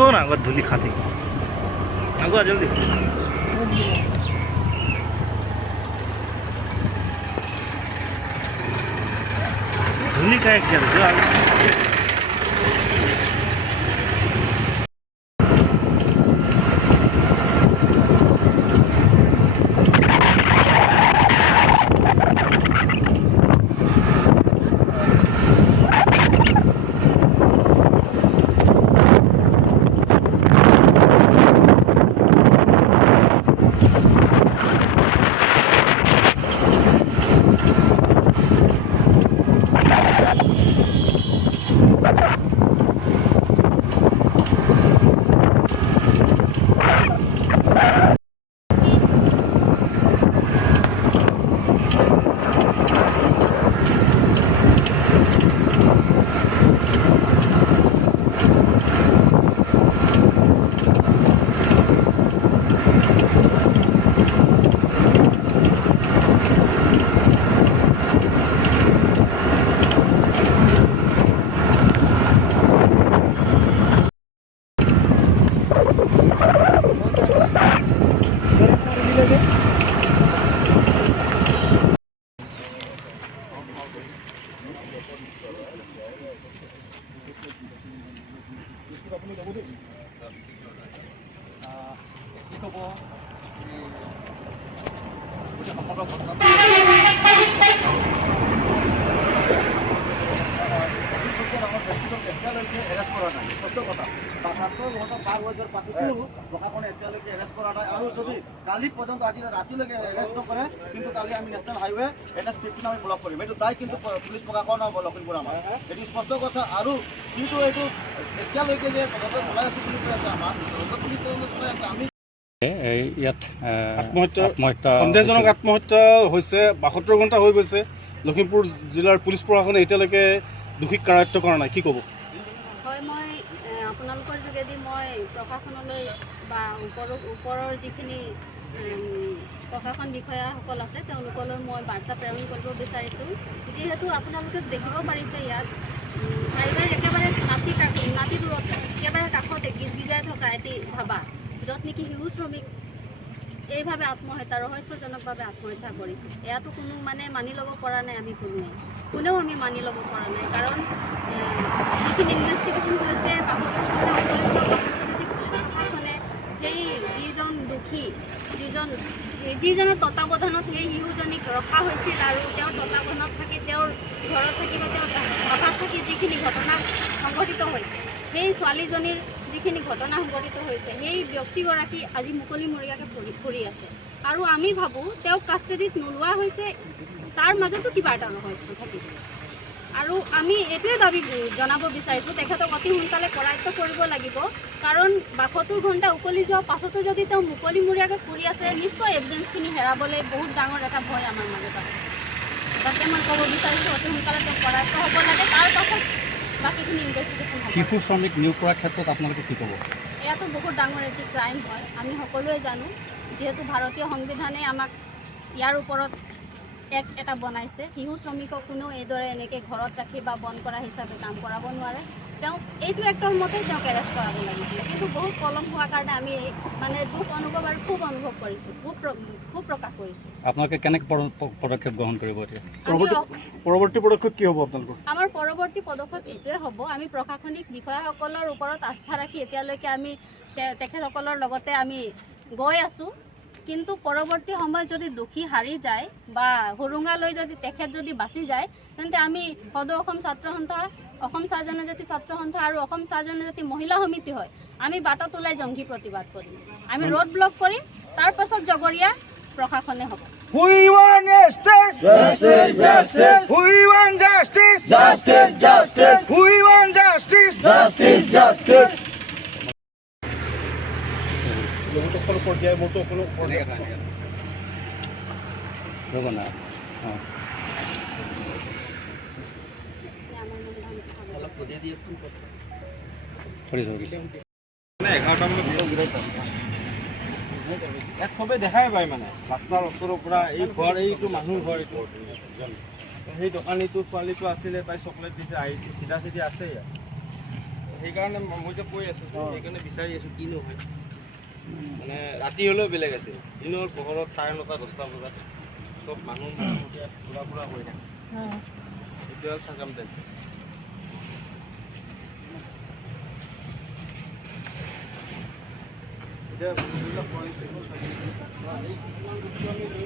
छो ना अगर धूली खाती आगो आ जल्दी धूली का क्या जो आगे কালি পর্যন্ত আজি রাতিলৈকে এৰেষ্ট নকৰে কিন্তু কালি আমি নেশ্যনেল হাইৱে এটা স্পীড আমি ব্লক কৰিম এইটো তাই কিন্তু পুলিচ প্ৰশাসন হ'ব লখিমপুৰ আমাৰ এইটো স্পষ্ট কথা আৰু কিন্তু এইটো এতিয়ালৈকে যে তদন্ত চলাই আছে বুলি কৈ আছে আমাৰ তদন্ত চলাই আছে আমি ইয়াত আত্মহত্যা সন্দেহজনক আত্মহত্যা হৈছে 72 ঘণ্টা হৈ গৈছে লখিমপুৰ জিলাৰ পুলিচ প্ৰশাসনে এতিয়ালৈকে দোষীক কাৰায়ত্ব কৰা নাই কি ক'ব হয় মই আপোনালোকৰ যোগেদি মই প্ৰশাসনলৈ বা ওপৰৰ যিখিনি প্ৰশাসন বিষয়াসকল আছে তেওঁলোকলৈ মই বাৰ্তা প্ৰেৰণ কৰিব বিচাৰিছোঁ যিহেতু আপোনালোকে দেখিব পাৰিছে ইয়াত হাইৱেৰ একেবাৰে নাতি দূৰত একেবাৰে কাষতে গিজগিজাই থকা এটি ধাবা য'ত নেকি শিশু শ্ৰমিক এইভাৱে আত্মহত্যা ৰহস্যজনকভাৱে আত্মহত্যা কৰিছে এয়াতো কোনো মানে মানি ল'ব পৰা নাই আমি কোনেও আমি মানি ল'ব পৰা নাই কাৰণ যিখিনি ইনভেষ্টিগেশ্যন হৈছে প্ৰশাসনে সেই যিজন দোষী যিজনৰ তত্বাৱধানত সেই শিশুজনীক ৰখা হৈছিল আৰু তেওঁৰ তত্বাৱধানত থাকি তেওঁৰ ঘৰত থাকি বা তেওঁৰ হঠাৎ থাকি যিখিনি ঘটনা সংঘটিত হৈছে সেই ছোৱালীজনীৰ যিখিনি ঘটনা সংঘটিত হৈছে সেই ব্যক্তিগৰাকী আজি মুকলিমূৰীয়াকৈ ফুৰি আছে আৰু আমি ভাবোঁ তেওঁক কাষ্টডিত নোলোৱা হৈছে তাৰ মাজতো কিবা এটা ৰহস্য থাকিব আৰু আমি এইটোৱে দাবী জনাব বিচাৰিছোঁ তেখেতক অতি সোনকালে কৰায়ত্ব কৰিব লাগিব কাৰণ 72 ঘণ্টা উকলি যোৱাৰ পাছতো যদি তেওঁ মুকলিমূৰীয়াকৈ ফুৰি আছে নিশ্চয় এভিডেঞ্চখিনি হেৰাবলৈ বহুত ডাঙৰ এটা ভয় আমাৰ মাজত আছে তাকে মই ক'ব বিচাৰিছোঁ অতি সোনকালে তেওঁ কৰায়ত্ব হ'ব লাগে তাৰ পাছত বাকীখিনি ইনভেষ্টিগেশ্যন হ'ব শিশু শ্ৰমিক নিয়োগ কৰাৰ ক্ষেত্ৰত আপোনালোকে কি ক'ব এয়াতো বহুত ডাঙৰ এটি ক্ৰাইম হয় আমি সকলোৱে জানো যিহেতু ভাৰতীয় সংবিধানে আমাক ইয়াৰ ওপৰত এটা বনাইছে শিশু শ্ৰমিকক কোনেও এইদৰে এনেকৈ ঘৰত ৰাখি বা বন্ধ কৰা হিচাপে কাম কৰাব নোৱাৰে তেওঁক এইটো এক্টৰ মতেই তেওঁক এৰেষ্ট কৰাব লাগিছিলে কিন্তু বহুত পলম হোৱাৰ কাৰণে আমি মানে দুখ অনুভৱ আৰু খুব অনুভৱ কৰিছোঁ খুব প্ৰকাশ কৰিছোঁ আপোনালোকে কেনেকৈ পদক্ষেপ গ্ৰহণ কৰিব এতিয়া পৰৱৰ্তী পদক্ষেপ কি হ'ব আপোনালোকৰ আমাৰ পৰৱৰ্তী পদক্ষেপ এইটোৱে হ'ব আমি প্ৰশাসনিক বিষয়াসকলৰ ওপৰত আস্থা ৰাখি এতিয়ালৈকে আমি তেখেতসকলৰ লগতে আমি গৈ আছোঁ কিন্তু পৰৱৰ্তী সময়ত যদি দোষী হাৰি যায় বা হুৰুঙালৈ যদি তেখেত যদি বাচি যায় তেন্তে আমি সদৌ অসম ছাত্ৰ সন্থা অসম চাহ জনজাতি ছাত্ৰ সন্থা আৰু অসম চাহ জনজাতি মহিলা সমিতি হয় আমি বাটত ওলাই জংঘী প্ৰতিবাদ কৰিম আমি ৰোড ব্লক কৰিম তাৰ পাছত জগৰীয়া প্ৰশাসনে হ'ব We want justice! Justice! Justice! We want justice! Justice! Justice! We want justice! Justice! Justice! ৰ'ব না ইয়াত চবেই দেখাই পায় মানে ৰাস্তাৰ ওচৰৰ পৰা এই ঘৰ এইটো মানুহ ঘৰ এইটো সেই দোকানীটো ছোৱালীটো আছিলে তাই চকলেট দিছে আহিছে চিধা চিধি আছে ইয়াত সেইকাৰণে মই যে কৈ আছোঁ সেইকাৰণে বিচাৰি আছোঁ কিনো হয় মানে ৰাতি হ'লেও বেলেগ আছে দিনৰ পোহৰত 9:30 10টা বজাত চব মানুহ ঘূৰা ফুৰা হৈ থাকে এইটো হ'ল চাৰ্কামষ্টেঞ্চেছ এতিয়া এইবিলাক পইণ্ট এই কিছুমান বস্তু আমি লৈ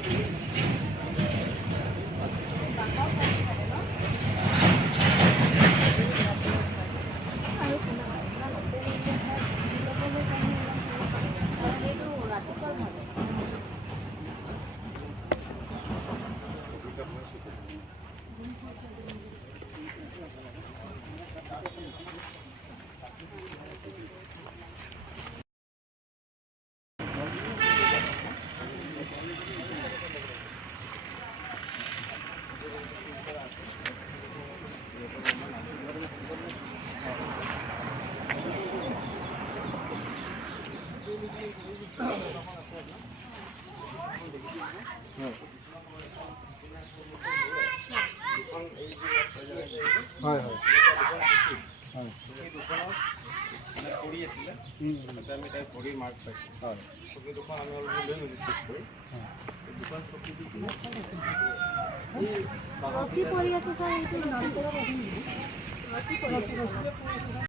হয় হয় সেই দোকানত মানে কৰি আছিলে তাতে আমি তাই ভৰিৰ মাৰ্ক পাইছোঁ হয় চকী দুখন আমি অলপ লৈ গৈছোঁ চেক কৰি দোকান চকী ৰছী পৰি আছে ছাৰ এইটো নাম